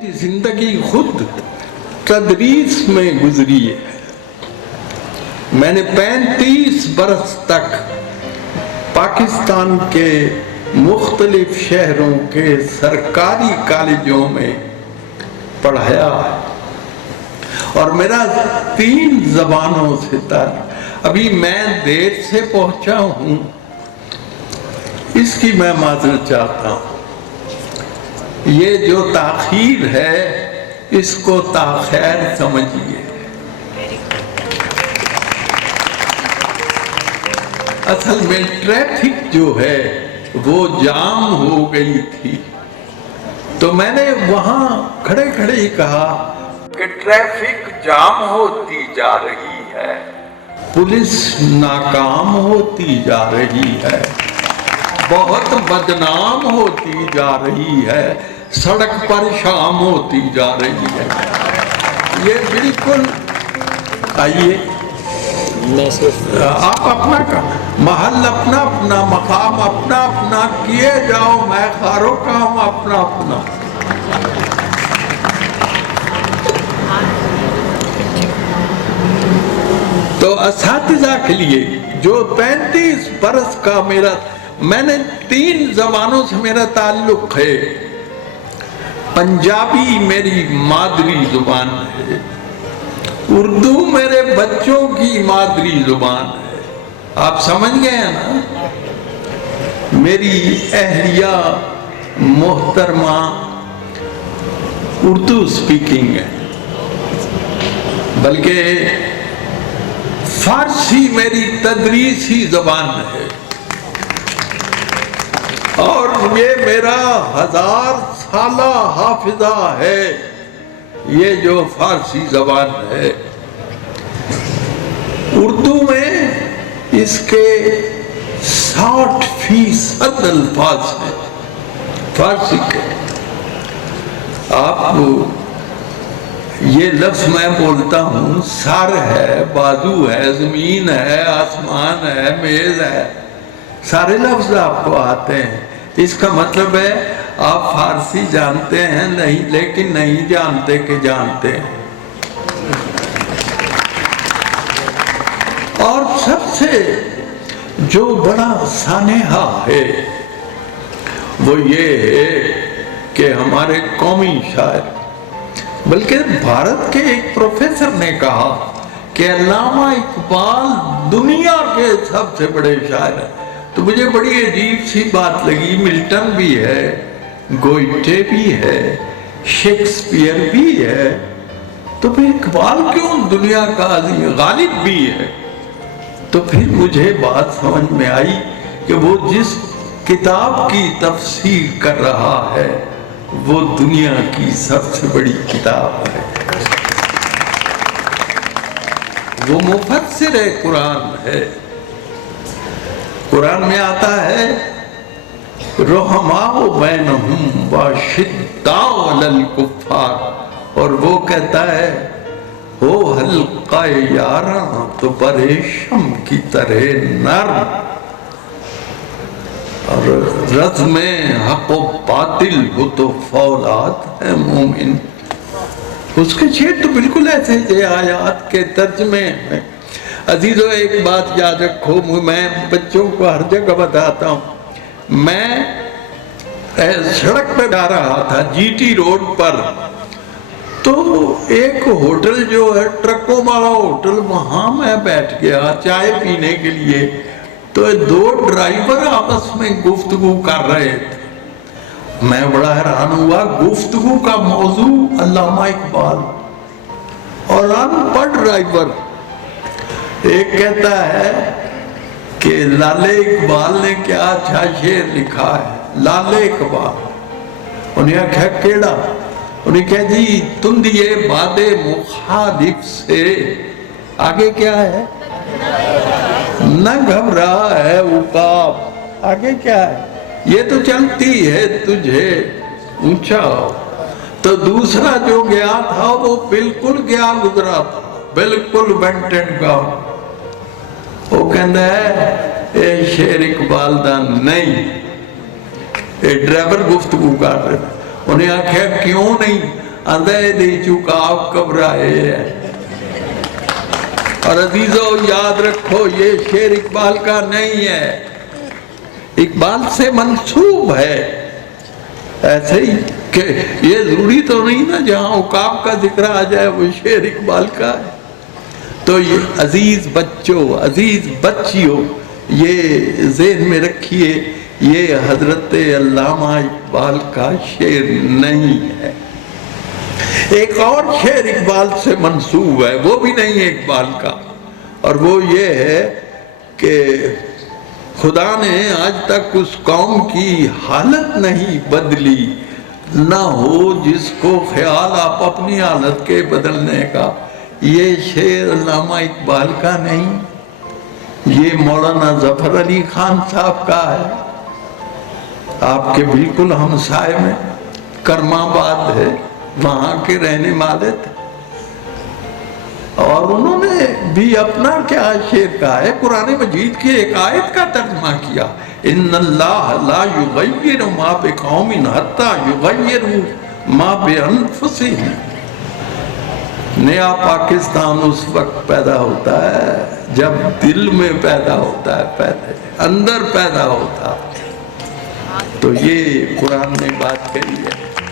میری زندگی خود تدریس میں گزری ہے. میں نے 35 برس تک پاکستان کے مختلف شہروں کے سرکاری کالجوں میں پڑھایا اور میرا 3 زبانوں سے تعلق. ابھی میں دیر سے پہنچا ہوں، اس کی میں معذرت چاہتا ہوں. یہ جو تاخیر ہے اس کو تاخیر سمجھیے. اصل میں ٹریفک جو ہے وہ جام ہو گئی تھی، تو میں نے وہاں کھڑے کھڑے ہی کہا کہ ٹریفک جام ہوتی جا رہی ہے، پولیس ناکام ہوتی جا رہی ہے، بہت بدنام ہوتی جا رہی ہے، سڑک پر شام ہوتی جا رہی ہے. یہ بالکل آئیے آپ اپنا محل اپنا اپنا، مقام اپنا اپنا کیے جاؤ، میں خاروں کا ہوں اپنا اپنا. تو اساتذہ کے لیے جو 35 برس کا میں نے 3 زبانوں سے میرا تعلق ہے. پنجابی میری مادری زبان ہے، اردو میرے بچوں کی مادری زبان ہے. آپ سمجھ گئے ہیں نا؟ میری اہلیہ محترمہ اردو سپیکنگ ہے، بلکہ فارسی میری تدریسی زبان ہے، اور یہ میرا 1000 سالہ حافظہ ہے. یہ جو فارسی زبان ہے، اردو میں اس کے 60% الفاظ ہیں فارسی کے. آپ یہ لفظ میں بولتا ہوں، سر ہے، بازو ہے، زمین ہے، آسمان ہے، میز ہے، سارے لفظ آپ کو آتے ہیں. اس کا مطلب ہے آپ فارسی جانتے ہیں نہیں، لیکن نہیں جانتے کہ جانتے ہیں. اور سب سے جو بڑا سانحہ ہے وہ یہ ہے کہ ہمارے قومی شاعر، بلکہ بھارت کے ایک پروفیسر نے کہا کہ علامہ اقبال دنیا کے سب سے بڑے شاعر ہیں. تو مجھے بڑی عجیب سی بات لگی. ملٹن بھی ہے، گوئٹے بھی ہے، شیکسپیئر بھی ہے، تو پھر اقبال کیوں دنیا کا عظیم؟ غالب بھی ہے. تو پھر مجھے بات سمجھ میں آئی کہ وہ جس کتاب کی تفسیر کر رہا ہے وہ دنیا کی سب سے بڑی کتاب ہے. وہ مفسر قرآن ہے. قرآن میں آتا ہے رحماء بینہم واشداء علی الکفار، اور وہ کہتا ہے ہو حلقہ یاراں تو پریشم کی طرح نرم، اور رزم حق و باطل ہو تو فولاد ہے مومن. اس کے شعر تو بالکل ایسے جے آیات کے ترجمے ہیں. عزیزو ایک بات یاد رکھو، میں بچوں کو ہر جگہ بتاتا ہوں. میں سڑک پہ جا رہا تھا جی ٹی روڈ پر، تو ایک ہوٹل جو ہے ٹرکوں والا ہوٹل، وہاں میں بیٹھ گیا چائے پینے کے لیے. تو 2 ڈرائیور آپس میں گفتگو کر رہے تھے. میں بڑا حیران ہوا، گفتگو کا موضوع علامہ اقبال اور ان پڑھ ڈرائیور. ایک کہتا ہے کہ لالے اقبال نے کیا اچھا شعر لکھا ہے. لالے اقبال انہیں کہا کیڑا؟ انہیں کہا جی تندیے باد مخالف سے آگے کیا ہے؟ نہ گھبرا ہے عقاب. آگے کیا ہے؟ یہ تو چلتی ہے تجھے اونچا. تو دوسرا جو گیا تھا وہ بالکل گیا گزرا تھا، بالکل وینٹ اینڈ گاؤن. وہ کہنا ہے اے شعر اقبال دا نہیں. اے ڈرائیور گفتگو کر رہے، انہیں آکھیا کیوں نہیں؟ اندھے نہیں چکاو گھبرائے ہے۔ اور عزیزو یاد رکھو یہ شعر اقبال کا نہیں ہے، اقبال سے منسوب ہے، ایسے ہی کہ یہ ضروری تو نہیں نا جہاں عقاب کا ذکر آ جائے وہ شعر اقبال کا ہے۔ تو یہ عزیز بچوں، عزیز بچیوں، یہ ذہن میں رکھیے، یہ حضرت علامہ اقبال کا شعر نہیں ہے۔ ایک اور شعر اقبال سے منسوب ہے، وہ بھی نہیں ہے اقبال کا، اور وہ یہ ہے کہ خدا نے آج تک اس قوم کی حالت نہیں بدلی، نہ ہو جس کو خیال آپ اپنی حالت کے بدلنے کا۔ یہ شعر علامہ اقبال کا نہیں، یہ مولانا ظفر علی خان صاحب کا ہے، آپ کے بالکل ہمسائے میں کرم آباد ہے، وہاں کے رہنے والے تھے، اور انہوں نے بھی اپنا کیا شعر کہا ہے، قرآن مجید کی ایک آیت کا ترجمہ کیا، ان اللہ لا یغیر ما بقوم حتی یغیروا ما بانفسہم۔ نیا پاکستان اس وقت پیدا ہوتا ہے جب دل میں پیدا ہوتا ہے، پہلے اندر پیدا ہوتا ہے۔ تو یہ قرآن نے بات کہی ہے۔